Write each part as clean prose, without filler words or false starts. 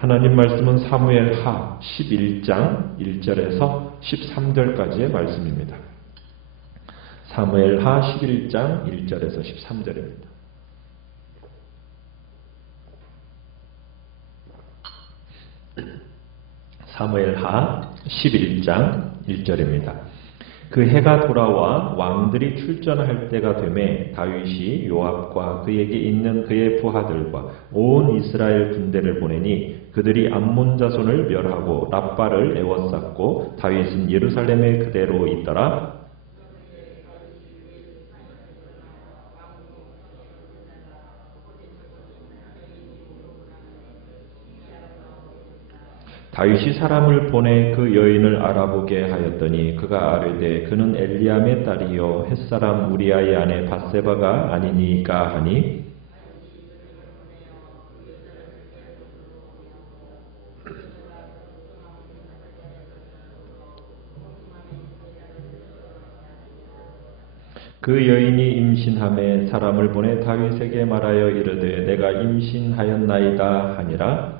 하나님 말씀은 사무엘하 11장 1절에서 13절까지의 말씀입니다. 사무엘하 11장 1절에서 13절입니다. 사무엘하 11장 1절입니다. 그 해가 돌아와 왕들이 출전할 때가 되매 다윗이 요압과 그에게 있는 그의 부하들과 온 이스라엘 군대를 보내니 그들이 암몬 자손을 멸하고 랍바를 에워쌌고 다윗은 예루살렘에 그대로 있더라. 다윗이 사람을 보내 그 여인을 알아보게 하였더니 그가 아뢰되 그는 엘리암의 딸이요 햇사람 우리아의 아내 밧세바가 아니니까 하니 그 여인이 임신함에 사람을 보내 다윗에게 말하여 이르되 내가 임신하였나이다 하니라.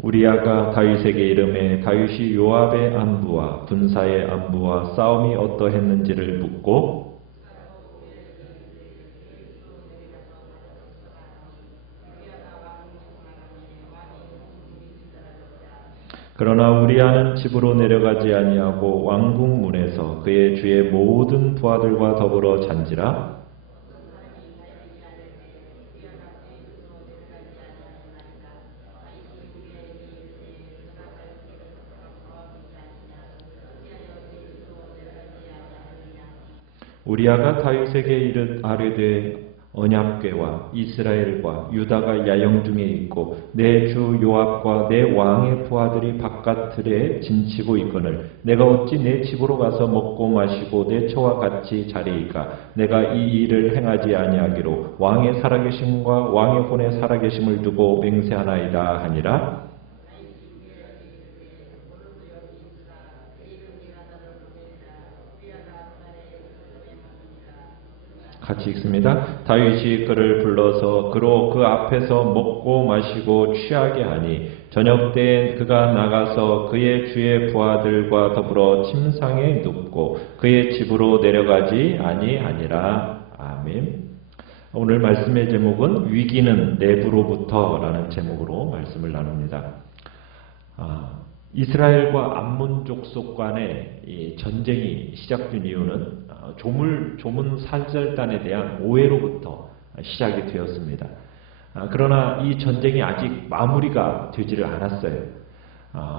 우리아가 다윗에게 이르매 다윗이 요압의 안부와 군사의 안부와 싸움이 어떠했는지를 묻고 그러나 우리아는 집으로 내려가지 아니하고 왕궁 문에서 그의 주의 모든 부하들과 더불어 잔지라. 우리아가 다윗에게 아뢰되 언약궤와 이스라엘과 유다가 야영 중에 있고 내 주 요압과 내 왕의 부하들이 바깥틀에 진치고 있거늘 내가 어찌 내 집으로 가서 먹고 마시고 내 처와 같이 자리이까. 내가 이 일을 행하지 아니하기로 왕의 살아계심과 왕의 혼의 살아계심을 두고 맹세하나이다 하니라. 같이 읽습니다. 다윗이 그를 불러서 그로 그 앞에서 먹고 마시고 취하게 하니 저녁 때에 그가 나가서 그의 주의 부하들과 더불어 침상에 눕고 그의 집으로 내려가지 아니하니라. 아멘. 오늘 말씀의 제목은 위기는 내부로부터라는 제목으로 말씀을 나눕니다. 이스라엘과 암몬 족속 간의 이 전쟁이 시작된 이유는 조문 사절단에 대한 오해로부터 시작이 되었습니다. 그러나 이 전쟁이 아직 마무리가 되지를 않았어요.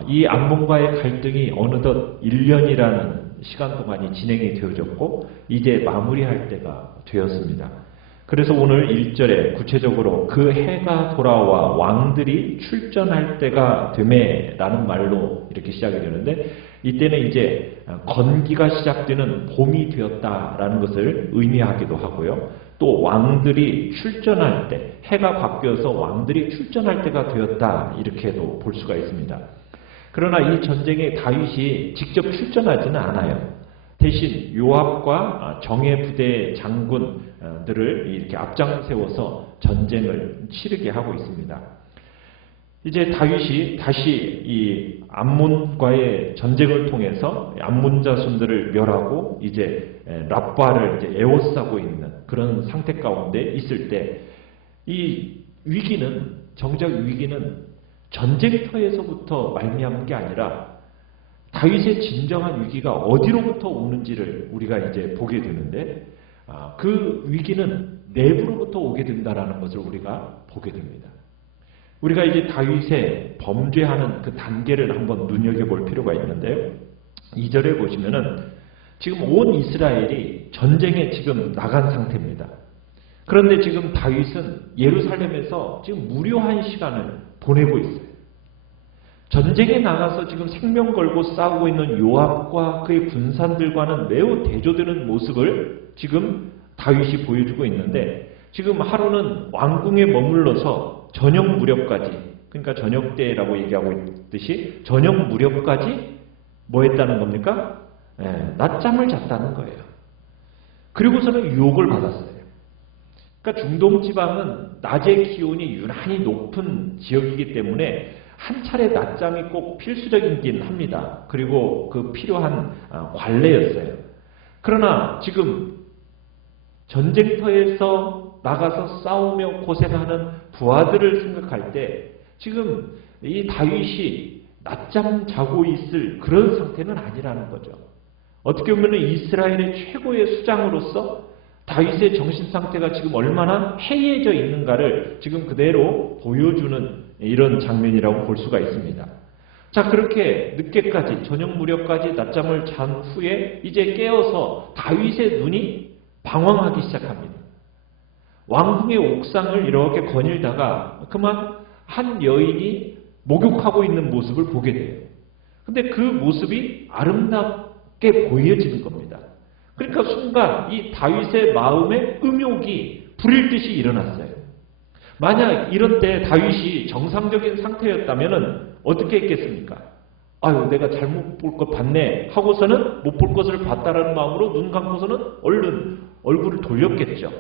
이 암몬과의 갈등이 어느덧 1년이라는 시간 동안이 진행이 되어졌고 이제 마무리할 때가 되었습니다. 그래서 오늘 1절에 구체적으로 그 해가 돌아와 왕들이 출전할 때가 되매 라는 말로 이렇게 시작이 되는데 이때는 이제 건기가 시작되는 봄이 되었다라는 것을 의미하기도 하고요. 또 왕들이 출전할 때 해가 바뀌어서 왕들이 출전할 때가 되었다 이렇게도 볼 수가 있습니다. 그러나 이 전쟁에 다윗이 직접 출전하지는 않아요. 대신 요압과 정예 부대 장군들을 이렇게 앞장 세워서 전쟁을 치르게 하고 있습니다. 이제 다윗이 다시 이 암몬과의 전쟁을 통해서 암몬 자손들을 멸하고 이제 랍바를 이제 에워싸고 있는 그런 상태 가운데 있을 때 이 위기는 정작 위기는 전쟁터에서부터 말미암은 게 아니라 다윗의 진정한 위기가 어디로부터 오는지를 우리가 이제 보게 되는데 그 위기는 내부로부터 오게 된다는 것을 우리가 보게 됩니다. 우리가 이제 다윗의 범죄하는 그 단계를 한번 눈여겨볼 필요가 있는데요. 2절에 보시면은 지금 온 이스라엘이 전쟁에 지금 나간 상태입니다. 그런데 지금 다윗은 예루살렘에서 지금 무료한 시간을 보내고 있어요. 전쟁에 나가서 지금 생명 걸고 싸우고 있는 요압과 그의 군사들과는 매우 대조되는 모습을 지금 다윗이 보여주고 있는데 지금 하루는 왕궁에 머물러서 저녁 무렵까지 그러니까 저녁 때라고 얘기하고 있듯이 저녁 무렵까지 뭐 했다는 겁니까? 낮잠을 잤다는 거예요. 그리고서는 유혹을 받았어요. 그러니까 중동 지방은 낮의 기온이 유난히 높은 지역이기 때문에 한 차례 낮잠이 꼭 필수적이긴 합니다. 그리고 그 필요한 관례였어요. 그러나 지금 전쟁터에서 나가서 싸우며 고생하는 부하들을 생각할 때 지금 이 다윗이 낮잠 자고 있을 그런 상태는 아니라는 거죠. 어떻게 보면 이스라엘의 최고의 수장으로서 다윗의 정신 상태가 지금 얼마나 해이해져 있는가를 지금 그대로 보여주는 이런 장면이라고 볼 수가 있습니다. 자, 그렇게 늦게까지 저녁 무렵까지 낮잠을 잔 후에 이제 깨어서 다윗의 눈이 방황하기 시작합니다. 왕궁의 옥상을 이렇게 거닐다가 그만 한 여인이 목욕하고 있는 모습을 보게 돼요. 근데 그 모습이 아름답게 보여지는 겁니다. 그러니까 순간 이 다윗의 마음에 음욕이 불일 듯이 일어났어요. 만약 이런 때 다윗이 정상적인 상태였다면 어떻게 했겠습니까? 아유, 내가 잘못 볼 것 봤네 하고서는 못 볼 것을 봤다라는 마음으로 눈 감고서는 얼른 얼굴을 돌렸겠죠.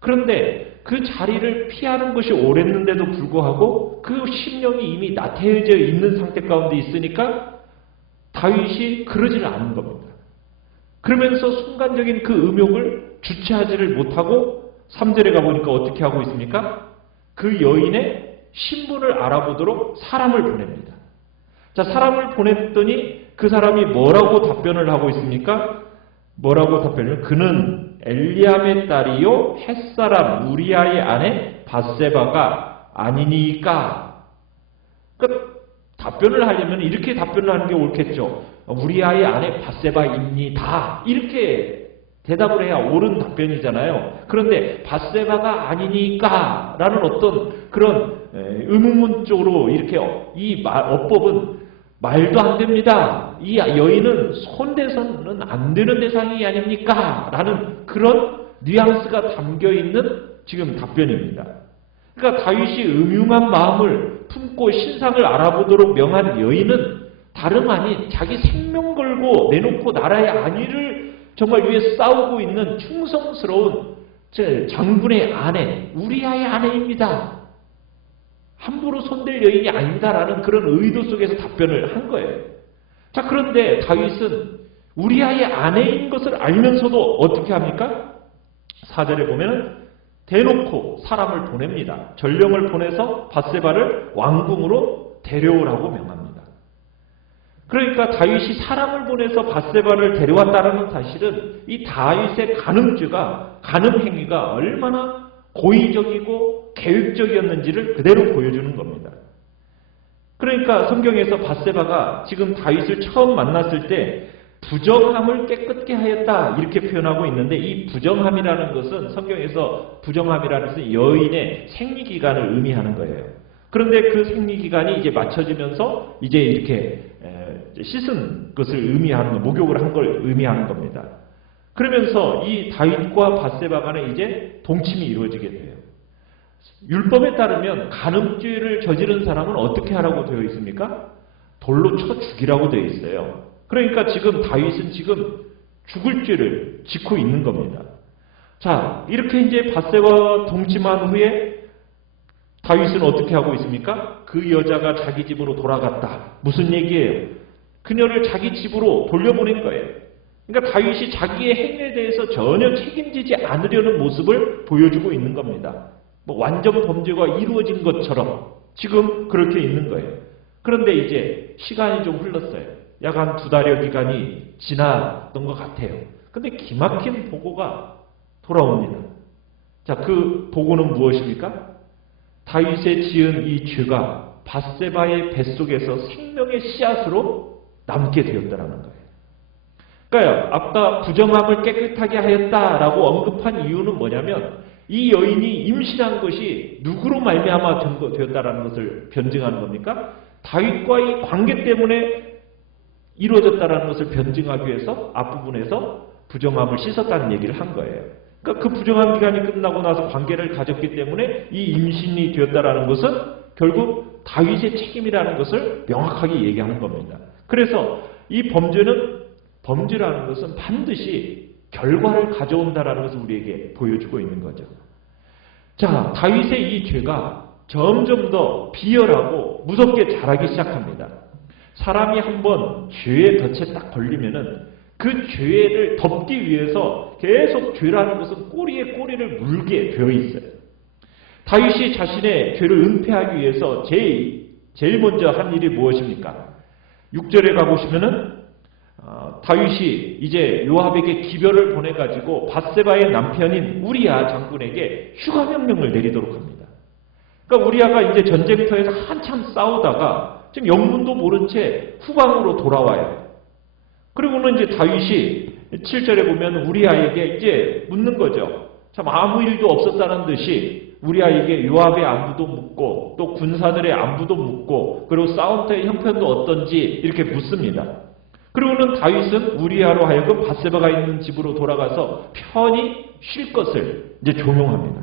그런데 그 자리를 피하는 것이 옳았는데도 불구하고 그 심령이 이미 나태해져 있는 상태 가운데 있으니까 다윗이 그러지를 않은 겁니다. 그러면서 순간적인 그 음욕을 주체하지를 못하고 3절에 가보니까 어떻게 하고 있습니까? 그 여인의 신분을 알아보도록 사람을 보냅니다. 자, 사람을 보냈더니 그 사람이 뭐라고 답변을 하고 있습니까? 뭐라고 답변을? 그는 엘리암의 딸이요 햇사람 우리아의 아내 밧세바가 아니니까. 그러니까 답변을 하려면 이렇게 답변을 하는 게 옳겠죠. 우리아의 아내 밧세바입니다. 이렇게 대답을 해야 옳은 답변이잖아요. 그런데 밧세바가 아니니까 라는 어떤 그런 의문문적으로 이렇게 이 어법은 말도 안 됩니다. 이 여인은 손대서는 안 되는 대상이 아닙니까? 라는 그런 뉘앙스가 담겨있는 지금 답변입니다. 그러니까 다윗이 음흉한 마음을 품고 신상을 알아보도록 명한 여인은 다름 아닌 자기 생명 걸고 내놓고 나라의 안위를 정말 위해 싸우고 있는 충성스러운 장군의 아내, 우리아의 아내입니다. 함부로 손댈 여인이 아니다라는 그런 의도 속에서 답변을 한 거예요. 자, 그런데 다윗은 우리아의 아내인 것을 알면서도 어떻게 합니까? 4절에 보면 대놓고 사람을 보냅니다. 전령을 보내서 밧세바를 왕궁으로 데려오라고 명합니다. 그러니까 다윗이 사람을 보내서 밧세바를 데려왔다는 사실은 이 다윗의 간음 행위가 얼마나 고의적이고 계획적이었는지를 그대로 보여주는 겁니다. 그러니까 성경에서 밧세바가 지금 다윗을 처음 만났을 때 부정함을 깨끗게 하였다 이렇게 표현하고 있는데 이 부정함이라는 것은 성경에서 부정함이라는 것은 여인의 생리기간을 의미하는 거예요. 그런데 그 생리기간이 이제 맞춰지면서 이제 이렇게 씻은 것을 의미하는 목욕을 한 걸 의미하는 겁니다. 그러면서 이 다윗과 밧세바 간에 이제 동침이 이루어지게 돼요. 율법에 따르면 간음죄를 저지른 사람은 어떻게 하라고 되어 있습니까? 돌로 쳐 죽이라고 되어 있어요. 그러니까 지금 다윗은 지금 죽을 죄를 짓고 있는 겁니다. 자, 이렇게 이제 밧세바와 동침한 후에 다윗은 어떻게 하고 있습니까? 그 여자가 자기 집으로 돌아갔다. 무슨 얘기예요? 그녀를 자기 집으로 돌려보낸 거예요. 그러니까 다윗이 자기의 행위에 대해서 전혀 책임지지 않으려는 모습을 보여주고 있는 겁니다. 뭐 완전 범죄가 이루어진 것처럼 지금 그렇게 있는 거예요. 그런데 이제 시간이 좀 흘렀어요. 약 한 2달여 기간이 지났던 것 같아요. 근데 기막힌 보고가 돌아옵니다. 자, 그 보고는 무엇입니까? 다윗의 지은 이 죄가 밧세바의 뱃속에서 생명의 씨앗으로 남게 되었다는 거예요. 그러니까 아까 부정함을 깨끗하게 하였다라고 언급한 이유는 뭐냐면 이 여인이 임신한 것이 누구로 말미암아 되었다라는 것을 변증하는 겁니까? 다윗과의 관계 때문에 이루어졌다라는 것을 변증하기 위해서 앞부분에서 부정함을 씻었다는 얘기를 한 거예요. 그러니까 그 부정한 기간이 끝나고 나서 관계를 가졌기 때문에 이 임신이 되었다라는 것은 결국 다윗의 책임이라는 것을 명확하게 얘기하는 겁니다. 그래서 이 범죄라는 것은 반드시 결과를 가져온다라는 것을 우리에게 보여주고 있는 거죠. 자, 다윗의 이 죄가 점점 더 비열하고 무섭게 자라기 시작합니다. 사람이 한번 죄의 덫에 딱 걸리면은 그 죄를 덮기 위해서 계속 죄라는 것은 꼬리에 꼬리를 물게 되어 있어요. 다윗이 자신의 죄를 은폐하기 위해서 제일 먼저 한 일이 무엇입니까? 6절에 가보시면은 다윗이 이제 요압에게 기별을 보내가지고 밧세바의 남편인 우리야 장군에게 휴가 명령을 내리도록 합니다. 그러니까 우리야가 이제 전쟁터에서 한참 싸우다가 지금 영문도 모른 채 후방으로 돌아와요. 그리고는 이제 다윗이 7절에 보면 우리야에게 이제 묻는 거죠. 참 아무 일도 없었다는 듯이 우리야에게 요압의 안부도 묻고 또 군사들의 안부도 묻고 그리고 싸움터의 형편도 어떤지 이렇게 묻습니다. 그리고는 다윗은 우리야로 하여금 밧세바가 있는 집으로 돌아가서 편히 쉴 것을 이제 종용합니다.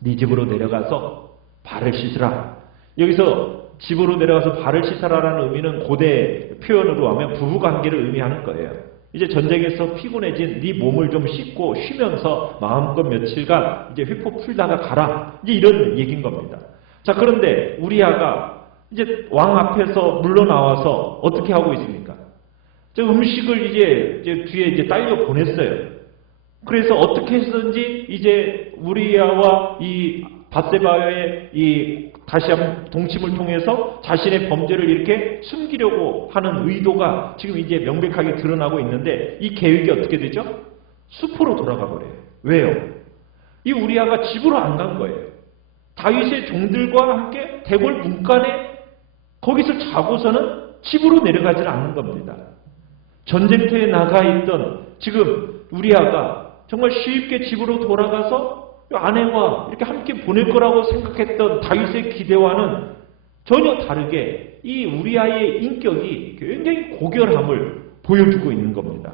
네 집으로 내려가서 발을 씻으라. 여기서 집으로 내려가서 발을 씻으라라는 의미는 고대 표현으로 하면 부부관계를 의미하는 거예요. 이제 전쟁에서 피곤해진 네 몸을 좀 씻고 쉬면서 마음껏 며칠간 이제 휘포 풀다가 가라. 이제 이런 얘기인 겁니다. 자, 그런데 우리야가 이제 왕 앞에서 물러나와서 어떻게 하고 있습니까? 음식을 이제 뒤에 이제 딸려 보냈어요. 그래서 어떻게 해서든지 이제 우리야와 이 밧세바의 다시 한번 동침을 통해서 자신의 범죄를 이렇게 숨기려고 하는 의도가 지금 이제 명백하게 드러나고 있는데 이 계획이 어떻게 되죠? 숲으로 돌아가 버려요. 왜요? 이 우리야가 집으로 안 간 거예요. 다윗의 종들과 함께 대궐 문간에 거기서 자고서는 집으로 내려가지 않는 겁니다. 전쟁터에 나가 있던 지금 우리야가 정말 쉽게 집으로 돌아가서 아내와 이렇게 함께 보낼 거라고 생각했던 다윗의 기대와는 전혀 다르게 이 우리야의 인격이 굉장히 고결함을 보여주고 있는 겁니다.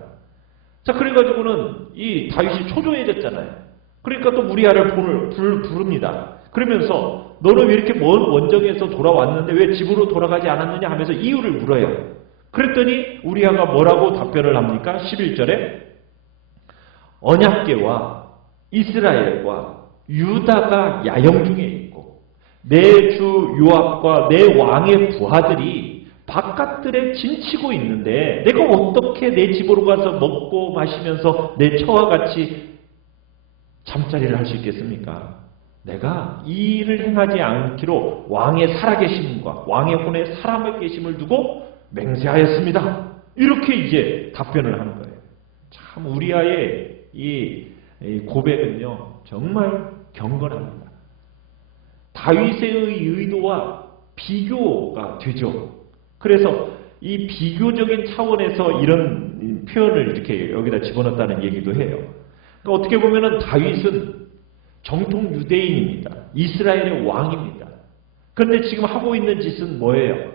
자, 그래가지고는 이 다윗이 초조해졌잖아요. 그러니까 또 우리야를 부릅니다. 그러면서 너는 왜 이렇게 먼 원정에서 돌아왔는데 왜 집으로 돌아가지 않았느냐 하면서 이유를 물어요. 그랬더니 우리야가 뭐라고 답변을 합니까? 11절에 언약궤와 이스라엘과 유다가 야영 중에 있고 내 주 요압과 내 왕의 부하들이 바깥들에 진치고 있는데 내가 어떻게 내 집으로 가서 먹고 마시면서 내 처와 같이 잠자리를 할 수 있겠습니까? 내가 이 일을 행하지 않기로 왕의 살아계심과 왕의 혼에 사람의 계심을 두고 맹세하였습니다. 이렇게 이제 답변을 하는 거예요. 참 우리야의 이 고백은요 정말 경건합니다. 다윗의 의도와 비교가 되죠. 그래서 이 비교적인 차원에서 이런 표현을 이렇게 여기다 집어넣었다는 얘기도 해요. 그러니까 어떻게 보면은 다윗은 정통 유대인입니다. 이스라엘의 왕입니다. 그런데 지금 하고 있는 짓은 뭐예요?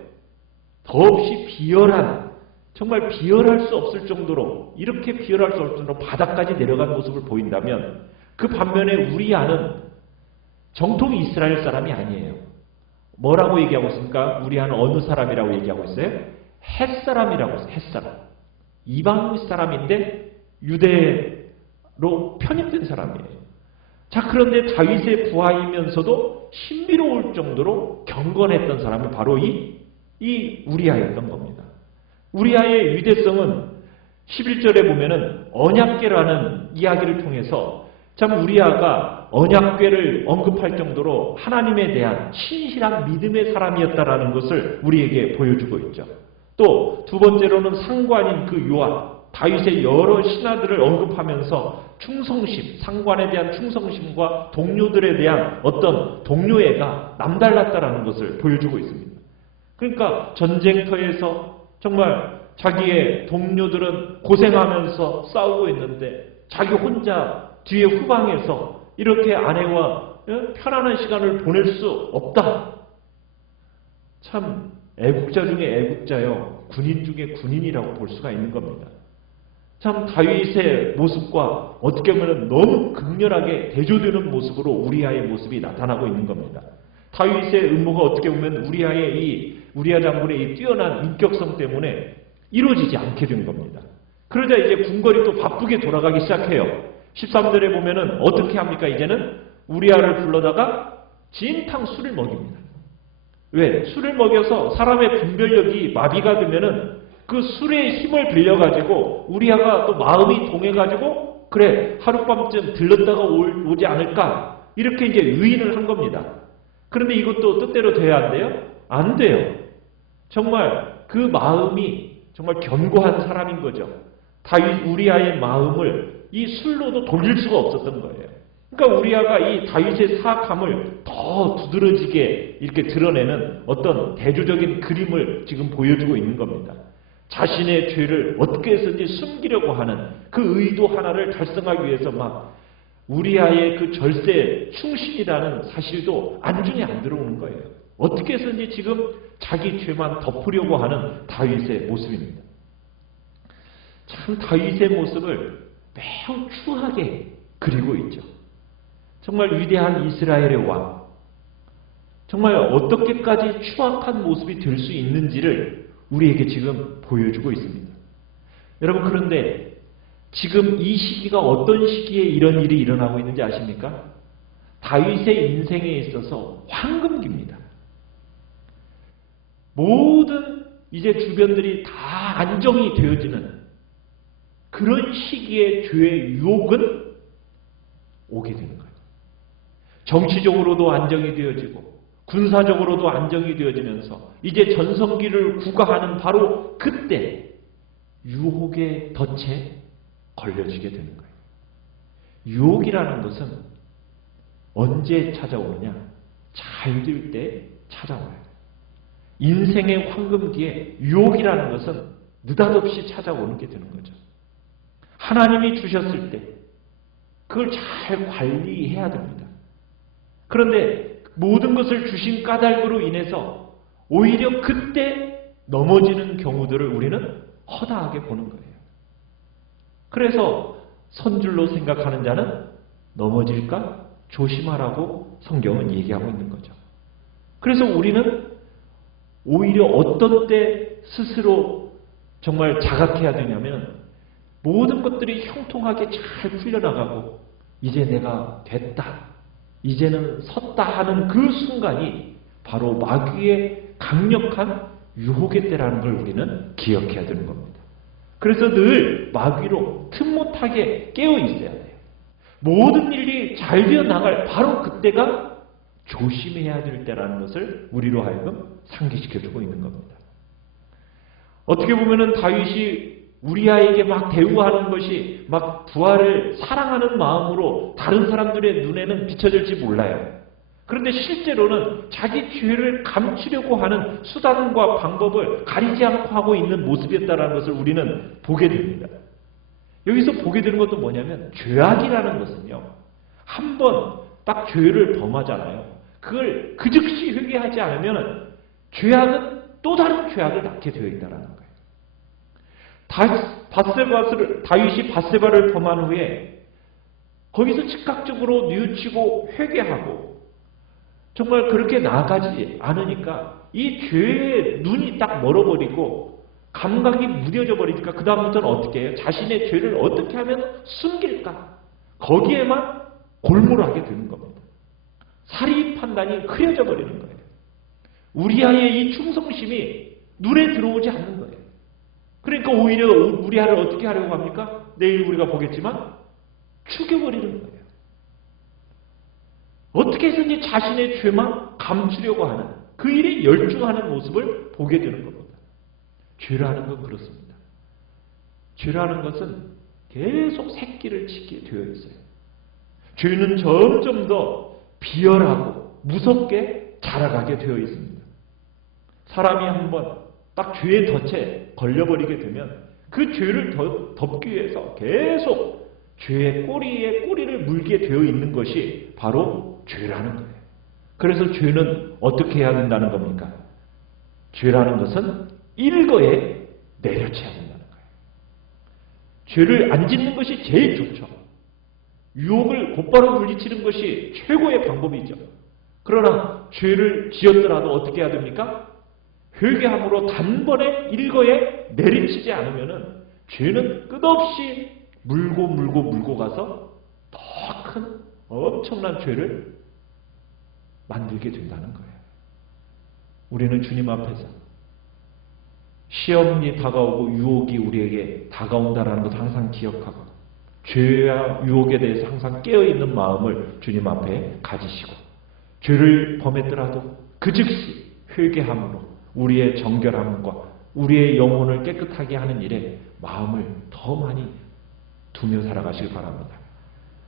더없이 비열한, 정말 비열할 수 없을 정도로, 이렇게 비열할 수 없을 정도로 바닥까지 내려간 모습을 보인다면 그 반면에 우리야는 정통 이스라엘 사람이 아니에요. 뭐라고 얘기하고 있습니까? 우리야는 어느 사람이라고 얘기하고 있어요? 햇사람이라고 했어요. 햇사람. 이방 사람인데 유대로 편입된 사람이에요. 자, 그런데 다윗의 부하이면서도 신비로울 정도로 경건했던 사람이 바로 이 우리야였던 겁니다. 우리야의 위대성은 11절에 보면은 언약궤라는 이야기를 통해서 참 우리야가 언약궤를 언급할 정도로 하나님에 대한 신실한 믿음의 사람이었다라는 것을 우리에게 보여주고 있죠. 또 두 번째로는 상관인 그 요압, 다윗의 여러 신하들을 언급하면서 충성심, 상관에 대한 충성심과 동료들에 대한 어떤 동료애가 남달랐다라는 것을 보여주고 있습니다. 그러니까 전쟁터에서 정말 자기의 동료들은 고생하면서 싸우고 있는데 자기 혼자 뒤에 후방에서 이렇게 아내와 편안한 시간을 보낼 수 없다. 참 애국자 중에 애국자요, 군인 중에 군인이라고 볼 수가 있는 겁니다. 참 다윗의 모습과 어떻게 보면 너무 극렬하게 대조되는 모습으로 우리야의 모습이 나타나고 있는 겁니다. 다윗의 음모가 어떻게 보면 우리야 장군의 이 뛰어난 인격성 때문에 이루어지지 않게 된 겁니다. 그러자 이제 궁궐이 또 바쁘게 돌아가기 시작해요. 13절에 보면은 어떻게 합니까? 이제는 우리아를 불러다가 진탕 술을 먹입니다. 왜? 술을 먹여서 사람의 분별력이 마비가 되면은 그 술의 힘을 빌려가지고 우리아가 또 마음이 동해가지고 그래 하룻밤쯤 들렀다가 오지 않을까 이렇게 이제 의인을 한 겁니다. 그런데 이것도 뜻대로 돼야 안 돼요? 안 돼요. 정말 그 마음이 정말 견고한 사람인 거죠. 다윗 우리아의 마음을 이 술로도 돌릴 수가 없었던 거예요. 그러니까 우리아가 이 다윗의 사악함을 더 두드러지게 이렇게 드러내는 어떤 대조적인 그림을 지금 보여주고 있는 겁니다. 자신의 죄를 어떻게 해서든지 숨기려고 하는 그 의도 하나를 달성하기 위해서 막 우리아의 그 절세 충신이라는 사실도 안중에 안 들어오는 거예요. 어떻게 해서든지 지금 자기 죄만 덮으려고 하는 다윗의 모습입니다. 참 다윗의 모습을 매우 추하게 그리고 있죠. 정말 위대한 이스라엘의 왕, 정말 어떻게까지 추악한 모습이 될 수 있는지를 우리에게 지금 보여주고 있습니다. 여러분, 그런데 지금 이 시기가 어떤 시기에 이런 일이 일어나고 있는지 아십니까? 다윗의 인생에 있어서 황금기입니다. 모든 이제 주변들이 다 안정이 되어지는 그런 시기에 죄의 유혹은 오게 되는 거예요. 정치적으로도 안정이 되어지고 군사적으로도 안정이 되어지면서 이제 전성기를 구가하는 바로 그때 유혹의 덫에 걸려지게 되는 거예요. 유혹이라는 것은 언제 찾아오느냐? 잘 될 때 찾아와요. 인생의 황금기에 유혹이라는 것은 느닷없이 찾아오는 게 되는 거죠. 하나님이 주셨을 때 그걸 잘 관리해야 됩니다. 그런데 모든 것을 주신 까닭으로 인해서 오히려 그때 넘어지는 경우들을 우리는 허다하게 보는 거예요. 그래서 선줄로 생각하는 자는 넘어질까 조심하라고 성경은 얘기하고 있는 거죠. 그래서 우리는 오히려 어떤 때 스스로 정말 자각해야 되냐면 모든 것들이 형통하게 잘 풀려나가고 이제 내가 됐다, 이제는 섰다 하는 그 순간이 바로 마귀의 강력한 유혹의 때라는 걸 우리는 기억해야 되는 겁니다. 그래서 늘 마귀로 틈못하게 깨어 있어야 돼요. 모든 일이 잘 되어 나갈 바로 그때가 조심해야 될 때라는 것을 우리로 하여금 상기시켜주고 있는 겁니다. 어떻게 보면은 다윗이 우리아에게 막 대우하는 것이 막 부하를 사랑하는 마음으로 다른 사람들의 눈에는 비춰질지 몰라요. 그런데 실제로는 자기 죄를 감추려고 하는 수단과 방법을 가리지 않고 하고 있는 모습이었다는 것을 우리는 보게 됩니다. 여기서 보게 되는 것도 뭐냐면 죄악이라는 것은요, 한번 딱 죄를 범하잖아요. 그걸 그 즉시 회개하지 않으면 죄악은 또 다른 죄악을 낳게 되어 있다는 거예요. 다윗이 밧세바를 범한 후에 거기서 즉각적으로 뉘우치고 회개하고 정말 그렇게 나아가지 않으니까 이 죄의 눈이 딱 멀어버리고 감각이 무뎌져 버리니까 그 다음부터는 어떻게 해요? 자신의 죄를 어떻게 하면 숨길까? 거기에만 골몰하게 되는 겁니다. 사리 판단이 흐려져 버리는 거예요. 우리아의 이 충성심이 눈에 들어오지 않는 거예요. 그러니까 오히려 우리아를 어떻게 하려고 합니까? 내일 우리가 보겠지만 죽여버리는 거예요. 어떻게 해서든지 자신의 죄만 감추려고 하는 그 일에 열중하는 모습을 보게 되는 겁니다. 죄라는 건 그렇습니다. 죄라는 것은 계속 새끼를 치게 되어 있어요. 죄는 점점 더 비열하고 무섭게 자라가게 되어 있습니다. 사람이 한번 딱 죄의 덫에 걸려버리게 되면 그 죄를 덮기 위해서 계속 죄의 꼬리에 꼬리를 물게 되어 있는 것이 바로 죄라는 거예요. 그래서 죄는 어떻게 해야 된다는 겁니까? 죄라는 것은 일거에 내려쳐야 된다는 거예요. 죄를 안 짓는 것이 제일 좋죠. 유혹을 곧바로 물리치는 것이 최고의 방법이죠. 그러나 죄를 지었더라도 어떻게 해야 됩니까? 회개함으로 단번에 일거에 내리치지 않으면 죄는 끝없이 물고 가서 더 큰 엄청난 죄를 만들게 된다는 거예요. 우리는 주님 앞에서 시험이 다가오고 유혹이 우리에게 다가온다는 것을 항상 기억하고 죄와 유혹에 대해서 항상 깨어있는 마음을 주님 앞에 가지시고 죄를 범했더라도 그 즉시 회개함으로 우리의 정결함과 우리의 영혼을 깨끗하게 하는 일에 마음을 더 많이 두며 살아가시길 바랍니다.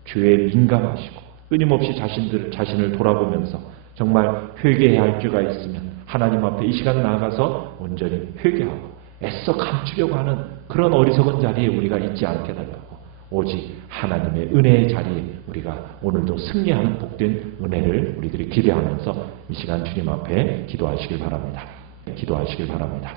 죄에 민감하시고 끊임없이 자신을 돌아보면서 정말 회개해야 할 죄가 있으면 하나님 앞에 이 시간 나아가서 온전히 회개하고 애써 감추려고 하는 그런 어리석은 자리에 우리가 있지 않게 달라고 오직 하나님의 은혜의 자리에 우리가 오늘도 승리하는 복된 은혜를 우리들이 기대하면서 이 시간 주님 앞에 기도하시길 바랍니다. 기도하시길 바랍니다.